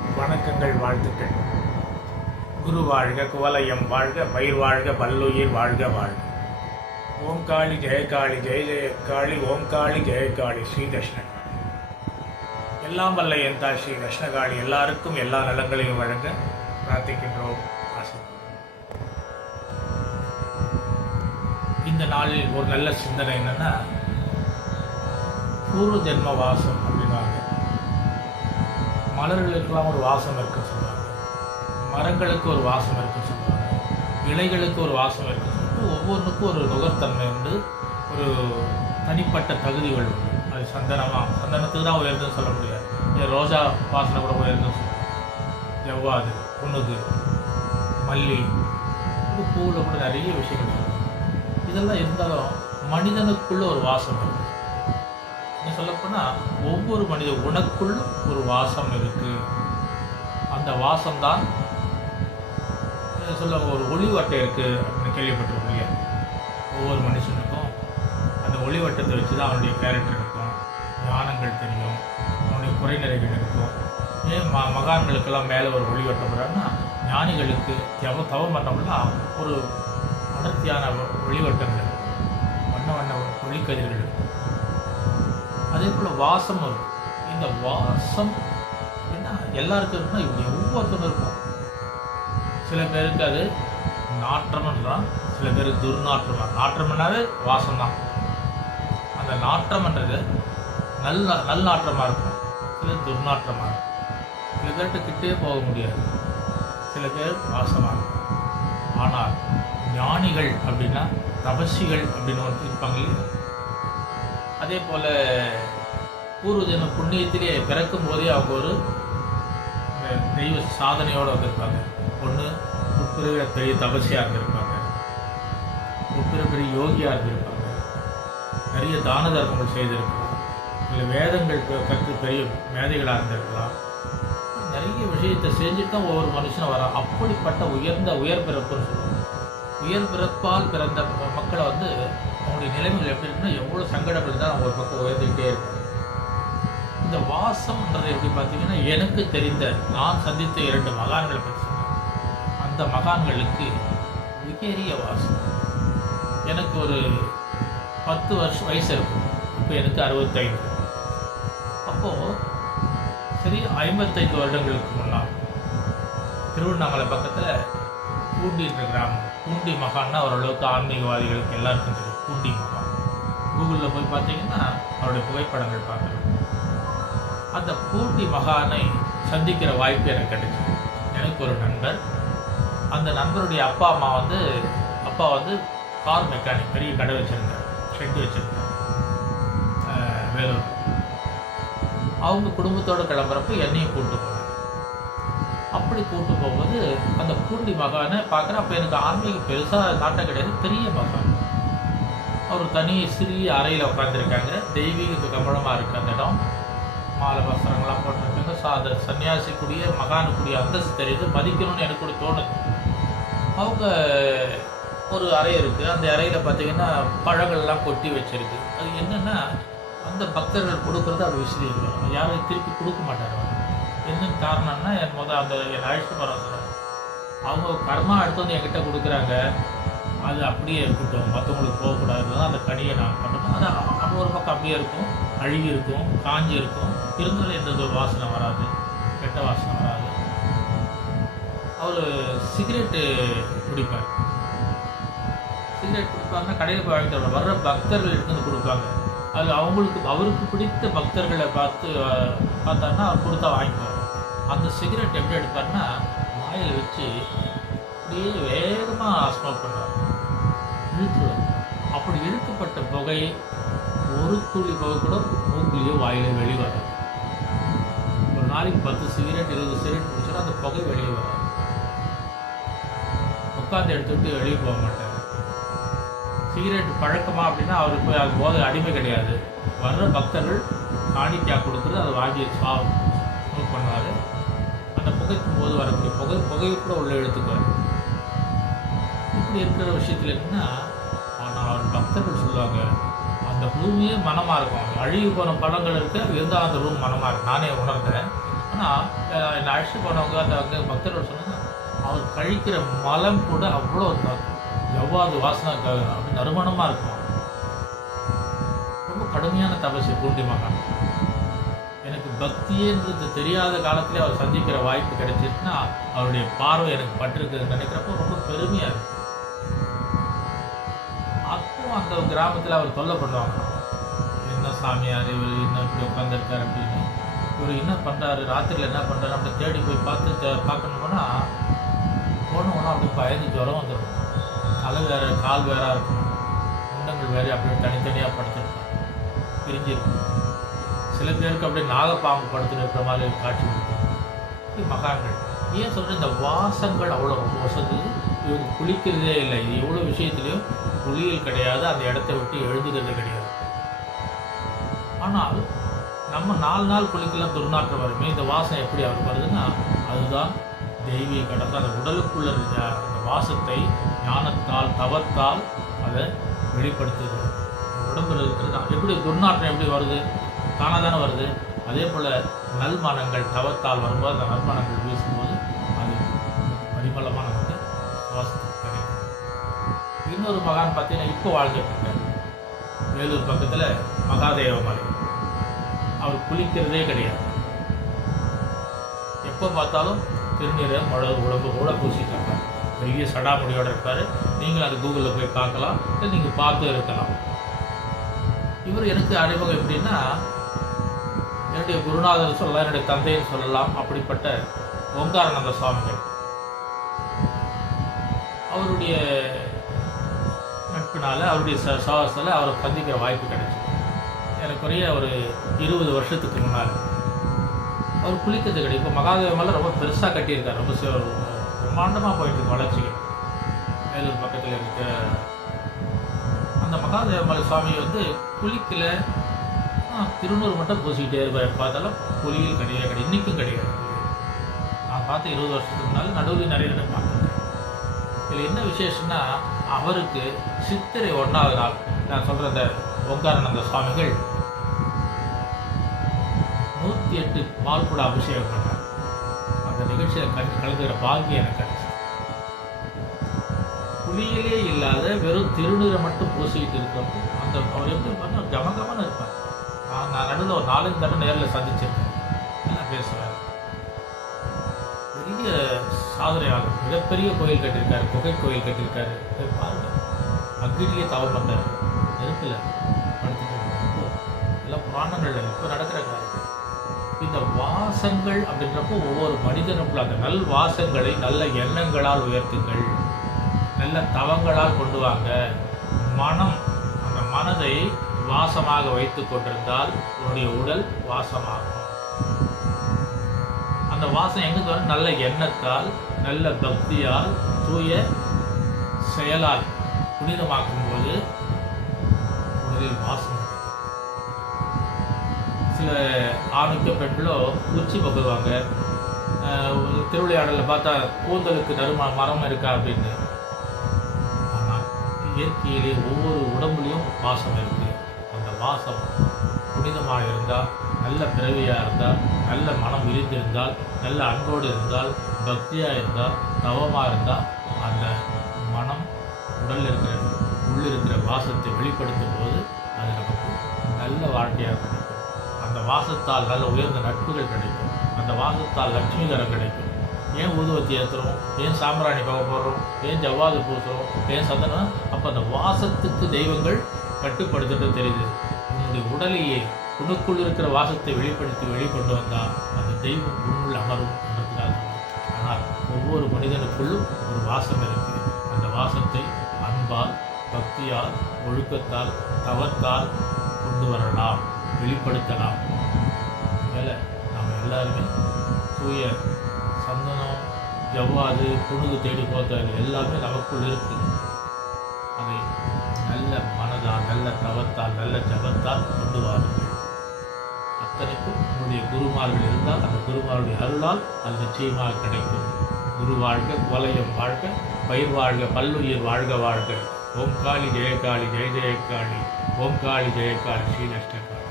வணக்கங்கள், வாழ்த்துக்கள். குரு வாழ்க, குவலயம் வாழ்க, பயிர் வாழ்க, பல்லுயிர் வாழ்க வாழ்க. ஓம் காளி ஜெயகாளி, ஜெய ஜெயகாளி, ஓம் காளி ஜெயகாளி, ஸ்ரீ தட்சிணகாளி. எல்லாம் வல்ல என் தாய் ஸ்ரீ தட்சிணகாளி எல்லாருக்கும் எல்லா நலங்களையும் வழங்க பிரார்த்திக்கின்றோம். இந்த நாளில் ஒரு நல்ல சிந்தனை என்னன்னா, பூர்வ ஜென்ம வாசம் அப்படின்னாங்க. மலர்களுக்கெல்லாம் ஒரு வாசம் இருக்க சொல்லுவாங்க, மரங்களுக்கு ஒரு வாசம் இருக்க சொல்லுவாங்க, இலைகளுக்கு ஒரு வாசம் இருக்க சொல்லிட்டு ஒவ்வொன்றுக்கும் ஒரு நுகர்த்தன்மை உண்டு, ஒரு தனிப்பட்ட தகுதிகள் உண்டு. அது சந்தனத்துக்கு தான் உயர்ந்துன்னு சொல்ல முடியாது. ரோஜா வாசனை கூட உயர்ந்துன்னு சொல்லுவாங்க. ஜவ்வாது, புனுகு, மல்லி, இது பூவில் கூட நிறைய விஷயங்கள் சொல்லுவாங்க. இதெல்லாம் இருந்தாலும் மனிதனுக்குள்ள ஒரு வாசம் இருக்குது. என்ன சொல்லப்போனால் ஒவ்வொரு உனக்குள்ளும் ஒரு வாசம் இருக்குது. அந்த வாசம்தான் சொல்ல ஒரு ஒளிவட்டம் இருக்குது அப்படின்னு கேள்விப்பட்டிருக்கீங்க. ஒவ்வொரு மனுஷனுக்கும் அந்த ஒளிவட்டத்தை வச்சு தான் அவனுடைய கேரக்டர் இருக்கும், ஞானங்கள் தெரியும், அவனுடைய குறைநிறைகள் இருக்கும். ஏன் மகான்களுக்கெல்லாம் மேலே ஒரு ஒளிவட்டம் வர்றாங்கன்னா, ஞானிகளுக்கு தவம் பண்ணோம்னா ஒரு அடர்த்தியான ஒளிவட்டங்கள், வண்ண வண்ண ஒளிக்கதிர்கள் இருக்கும். அதே போல் வாசம் வரும். இந்த வாசம் அப்படின்னா எல்லாருக்கும் இருக்குன்னா இப்படி ஒவ்வொருத்தரும் இருக்கும். சில பேருக்கு அது நாற்றம்ன்றான், சில பேருக்கு துர்நாற்றமாக. நாற்றம்னாவே வாசம் தான். அந்த நாற்றம்ன்றது நல் நாற்றமாக இருக்கும், சில துர்நாற்றமாக இருக்கும். சில பேர்கிட்ட கிட்டே போக முடியாது, சில பேர் வாசமாக இருக்கும். ஆனால் ஞானிகள் அப்படின்னா தபசிகள் அப்படின்னு ஒன்று இருப்பாங்க இல்லையா. அதே போல் பூர்வ ஜென்ம புண்ணியத்திலே பிறக்கும் போதே அவங்க ஒரு தெய்வ சாதனையோடு வந்திருப்பாங்க. ஒன்று முற்பிறவில பெரிய தபசியாக இருந்திருப்பாங்க, முற்பிற பெரிய யோகியாக இருந்திருப்பாங்க, நிறைய தான தர்மங்கள் செய்திருக்கலாம், இல்லை வேதங்கள் கற்று பெரிய மேதைகளாக இருந்திருக்கலாம். நிறைய விஷயத்தை செஞ்சுட்டு தான் ஒவ்வொரு மனுஷனும் வரான். அப்படிப்பட்ட உயர் பிறப்புன்னு சொல்லுவாங்க. உயர் பிறப்பால் பிறந்த மக்களை அவங்களுடைய நிலைமைகள் எப்படி இருக்குன்னா, எவ்வளோ சங்கடங்கள் தான் ஒரு பக்கம் உயர்ந்துக்கிட்டே இருக்கும். இந்த வாசம்ன்றது எப்படி பார்த்தீங்கன்னா, எனக்கு தெரிந்த நான் சந்தித்த 2 மகான்களை பற்றி சொன்னேன். அந்த மகான்களுக்கு உயரிய வாசம். எனக்கு ஒரு 10 வருஷம் வயசு இருக்கும், இப்போ எனக்கு 65. அப்போது சரி 55 வருடங்களுக்கு முன்னால் திருவண்ணாமலை பக்கத்தில் பூண்டின்ற கிராமம். பூண்டி மகான்னா ஓரளவுக்கு ஆன்மீகவாதிகளுக்கு எல்லாருக்கும் தெரியும். பூண்டி மகான் கூகுளில் போய் பார்த்தீங்கன்னா அவருடைய புகைப்படங்கள் பார்க்கலாம். அந்த பூண்டி மகானை சந்திக்கிற வாய்ப்பு எனக்கு கிடைச்சிது. எனக்கு ஒரு நண்பர், அந்த நண்பருடைய அப்பா வந்து கார் மெக்கானிக், பெரிய கடை வச்சுருந்தார், ஷெட்டு வச்சுருந்தார் வேலூர். அவங்க குடும்பத்தோடு கிளம்புறப்போ என்னையும் கூப்பிட்டு போனாங்க. அப்படி கூப்பிட்டு போகும்போது அந்த பூண்டி மகானை பார்க்குறேன். அப்போ எனக்கு ஆன்மீகம் பெருசாக நாட்டம் கிடையாது, பெரிய மகான். அவர் தனி சிறிய அறையில் உட்காந்துருக்காங்க. தெய்வீக கமலமாக இருக்குது அந்த இடம். மாலை வஸ்திரங்கள்லாம் போட்டிருக்காங்க. சன்னியாசிக்குரிய மகானுக்குரிய அந்தஸ்து தெரியுது, மதிக்கணும்னு எனக்கு கூட தோணுது. அவங்க ஒரு அறை இருக்குது. அந்த அறையில் பார்த்திங்கன்னா பழங்கள்லாம் கொட்டி வச்சுருக்கு. அது என்னென்னா, அந்த பக்தர்கள் கொடுக்குறது அவர் விசிறிடுவாங்க, யாரும் திருப்பி கொடுக்க மாட்டார். என்னென்னு காரணம்னா, என் அழைச்சிட்டு போகிற சொன்னார், அவங்க கர்மா எடுத்து என்கிட்ட கொடுக்குறாங்க, அது அப்படியே இருக்கட்டும், மற்றவங்களுக்கு போகக்கூடாது தான் அந்த கனியை நான் பண்ணணும். அது அப்போ ஒரு பக்கம் அப்படியே இருக்கும், அழுகி இருக்கும், காஞ்சி இருக்கும், இருந்தாலும் எந்த ஒரு வாசனை வராது, கெட்ட வாசனை வராது. அவர் சிகரெட்டு குடிப்பார். சிகரெட் குடிப்பாங்கன்னா கடையில் போய் வாங்கிட்டு வர்ற பக்தர்கள் எடுத்துன்னு கொடுப்பாங்க. அது அவருக்கு பிடித்த பக்தர்களை பார்த்தாருன்னா அவர் கொடுத்தா வாங்கிக்குவார். அந்த சிகரெட் எப்படி எடுப்பார்னா, வாயில் வச்சு அப்படியே வேகமாக ஸ்மோக் பண்ணுவார், இழுத்துவார். அப்படி இழுக்கப்பட்ட புகை ஒரு துளி புகை கூட மூக்கிலேயோ வாயிலே வெளியே வராது. ஒரு நாளைக்கு 10 சிகரெட் 20 சிகரெட் குடிச்சா அந்த புகை வெளியே வராது. உட்காந்து எடுத்துக்கிட்டு வெளியே போக மாட்டார். சிகரெட் பழக்கமா அப்படின்னா அவருக்கு போய் அது போதை அடிமை கிடையாது. வர்ற பக்தர்கள் காணிக்கா கொடுக்குறது, அதை வாங்கி ஸ்மோக் பண்ணுவார். அந்த புகைக்கும் போது வரக்கூடிய புகையை கூட உள்ள எடுத்துக்குவார். இப்படி இருக்கிற விஷயத்தில் என்னன்னா, ஆனால் அவர் பக்தர்கள் சொல்லுவாங்க, அந்த ரூமே மனமாக இருக்கும். அழுகி போன பழங்கள் இருக்க இருந்தால் அந்த ரூம் மனமாக இருக்கும். நானே உணர்ந்தேன். ஆனால் என்னை அழைச்சிட்டு போனவங்க அந்த அங்கே பக்தர்கள் சொன்னாங்க, அவர் கழிக்கிற மலம் கூட அவ்வளோ ஜவ்வாது வாசனை அப்படி நறுமணமாக இருக்கும். ரொம்ப கடுமையான தபசு பூண்டி மகான். எனக்கு பக்தியேன்றது தெரியாத காலத்திலே அவர் சந்திக்கிற வாய்ப்பு கிடைச்சிருச்சுன்னா அவருடைய பார்வை எனக்கு பட்டிருக்குதுன்னு நினைக்கிறப்போ ரொம்ப பெருமையாக இருக்கு. அப்பவும் அந்த கிராமத்தில் அவர் தொல்லை பண்ணுவாங்க, என்ன சாமியார் இவர் இன்னும் இப்படி உட்காந்துருக்கார் அப்படின்னு, இவர் என்ன பண்ணுறாரு, ராத்திரியில் என்ன பண்ணுறாரு அப்படி தேடி போய் பார்க்கணும்னா போனவங்கன்னா அப்படி பயந்து ஜுரம் வந்துடும். தலை வேறு கால் வேறாக இருக்கும், முண்டங்கள் வேறு அப்படியே தனித்தனியாக படுத்துருப்பாங்க, பிரிஞ்சிருக்கும். சில பேருக்கு அப்படியே நாகப்பாம்பு படுத்துட்டு இருக்கிற மாதிரி காட்சி கொடுக்கும் மகான்கள். ஏன் சொல்கிற, இந்த வாசங்கள் அவ்வளோ ரொம்ப வசதி. இவங்க குளிக்கிறதே இல்லை, இது எவ்வளோ விஷயத்துலையும் குளியல் கிடையாது, அந்த இடத்த விட்டு எழுதுகிறது கிடையாது. ஆனால் நம்ம 4 நாள் குளிக்கலாம், துர்நாற்றம் வருமே, இந்த வாசம் எப்படி அவருக்கு வருதுன்னா அதுதான் தெய்வீக கடத்தை. அந்த உடலுக்குள்ள அந்த வாசத்தை ஞானத்தால் தவத்தால் அதை வெளிப்படுத்துது. உடம்பில் இருக்கிறது எப்படி துர்நாற்றம் எப்படி வருது, தானாக தானே வருது. அதே போல் நல்மனங்கள் தவத்தால் வரும்போது அந்த நல்மனங்கள் வீசும்போது அது பரிமளமாக நமக்கு சுவாசத்துக்கு கிடைக்கும். இன்னொரு மகான் பார்த்தீங்கன்னா இப்போ வாழ்ந்துட்டு இருக்காரு வேலூர் பக்கத்தில் மகாதேவ மலை. அவர் குளிக்கிறதே கிடையாது, எப்போ பார்த்தாலும் திருநீரை உடம்பு கூட பூசிட்டு இருப்பார். பெரிய சடாமுடியோடு இருப்பார். நீங்களும் அது கூகுளில் போய் பார்க்கலாம், இல்லை நீங்கள் பார்த்து இருக்கலாம். இவர் எனக்கு அறிமுகம் எப்படின்னா, என்னுடைய குருநாதர் சொல்லலாம், என்னுடைய தந்தைன்னு சொல்லலாம். அப்படிப்பட்ட ஓங்காரானந்த சுவாமிகள் அவருடைய நட்பினால் அவருடைய சாகசத்தில் அவரை சந்திக்கிற வாய்ப்பு கிடைச்சிது. எனக்குரிய ஒரு 20 வருஷத்துக்கு முன்னால் அவர் குளிக்கிறது கிடையாது. இப்போ மகாதேவ மலை ரொம்ப பெருசாக கட்டியிருக்கார், ரொம்ப பிரம்மாண்டமாக போயிட்டு வளர்ச்சிகள். வேலூர் பக்கத்தில் இருக்க அந்த மகாதேவ மலை சுவாமி குளிக்கல, திருநூறு மட்டும் பூசிக்கிட்டே இருப்பார். பார்த்தாலும் குளியல் கிடையாது, இன்றைக்கும் கிடையாது. நான் பார்த்து 20 வருஷத்துக்கு முன்னால் நடுவில் நிறைய இடம் பார்த்துருக்கேன். இதில் என்ன விசேஷம்னா, அவருக்கு சித்திரை 1ஆவது நாள் நான் சொல்கிற இந்த ஓங்காரானந்த சுவாமிகள் 108 பால்குட அபிஷேகம் பண்ணார். அந்த நிகழ்ச்சியில் கலந்துக்கிற பாக்கியம் எனக்கு கிடைச்சி. குளியிலே இல்லாத வெறும் திருநீரை மட்டும் பூசிக்கிட்டு இருக்கிறப்போ அந்த அவர் எப்படி பண்ணால் கமகமான இருப்பார். நான் நடுவில் ஒரு 4 தடவை நேரில் சந்திச்சிருக்கேன், நல்லா பேசுவார். பெரிய சாதனையாளர், மிகப்பெரிய கோயில் கட்டியிருக்காரு, குகை கோயில் கட்டியிருக்காரு. பாருங்க, அக்னிலேயே தவம் பண்ணுறாரு, நெருப்பில் படுத்துட்டு எல்லாம் புராணங்களில் இப்போ நடக்கிற காரியம். இந்த வாசங்கள் அப்படின்றப்போ ஒவ்வொரு மனிதனுக்குள்ள அந்த நல் வாசங்களை நல்ல எண்ணங்களால் உயர்த்துங்கள், நல்ல தவங்களால் கொண்டு வாங்க. மனம், அந்த மனதை வாசமாக வைத்து கொண்டிருந்தால் உன்னுடைய உடல் வாசமாகும். அந்த வாசம் எங்கே வரும்? நல்ல எண்ணத்தால், நல்ல பக்தியால், தூய செயலால் புனிதமாக்கும் போது உடலில் வாசம். சில ஆணுக்கோ பெண்களோ உச்சி பகுவாங்க, திருவிளையாடலில் பார்த்தா கூந்தலுக்கு மரம் இருக்கா அப்படின்னு. ஆனால் இயற்கையிலே ஒவ்வொரு உடம்புலையும் வாசம் இருக்குது. அந்த வாசம் புனிதமாக இருந்தால், நல்ல பிறவியாக இருந்தால், நல்ல மனம் விரிந்திருந்தால், நல்ல அன்போடு இருந்தால், பக்தியாக இருந்தால், தவமாக இருந்தால், அந்த மனம் உள்ளிருக்கிற வாசத்தை வெளிப்படுத்தும் போது அது நமக்கு நல்ல வாழ்க்கையாக கிடைக்கும். அந்த வாசத்தால் நல்ல உயர்ந்த நட்புகள் கிடைக்கும். அந்த வாசத்தால் லட்சுமிகரம் கிடைக்கும். ஏன் ஊதுவத்தி ஏற்றுறோம், ஏன் சாம்பிராணி பக போடுறோம், ஏன் ஜவ்வாது பூசுகிறோம், ஏன் சந்தனம்? அப்போ அந்த வாசத்துக்கு தெய்வங்கள் கட்டுப்படுத்துறது தெரியுது. உன்னுடைய உடலையே உனக்குள் இருக்கிற வாசத்தை வெளிக்கொண்டு வந்தால் அந்த தெய்வம் உன்னுள் அமரும் என்பதற்காக. ஆனால் ஒவ்வொரு மனிதனுக்குள்ளும் ஒரு வாசம் இருக்குது. அந்த வாசத்தை அன்பால், பக்தியால், ஒழுக்கத்தால், தவத்தால் கொண்டு வரலாம், வெளிப்படுத்தலாம். அதனால் நாம் எல்லாருமே தூய சந்தனம், ஜவ்வாது, புணுகு தேடி போகிறது எல்லாமே நமக்குள் இருக்குது. அதை நல்ல மனதால், நல்ல தவத்தால், நல்ல ஜபத்தால் கொண்டு வாருங்கள். அத்தனைக்கும் உங்களுடைய குருமார்கள் இருந்தால் அந்த குருமாருடைய அருளால் அது நிச்சயமாக கிடைக்கும். குரு வாழ்க, குவலயம் வாழ்க, பயிர் வாழ்க, பல்லுயிர் வாழ்க வாழ்க. ஓம் காளி ஜெயகாளி, ஜெய ஜெயகாளி. ஓம் காளி ஜெயகாளி, ஸ்ரீ நஷ்டகாளி.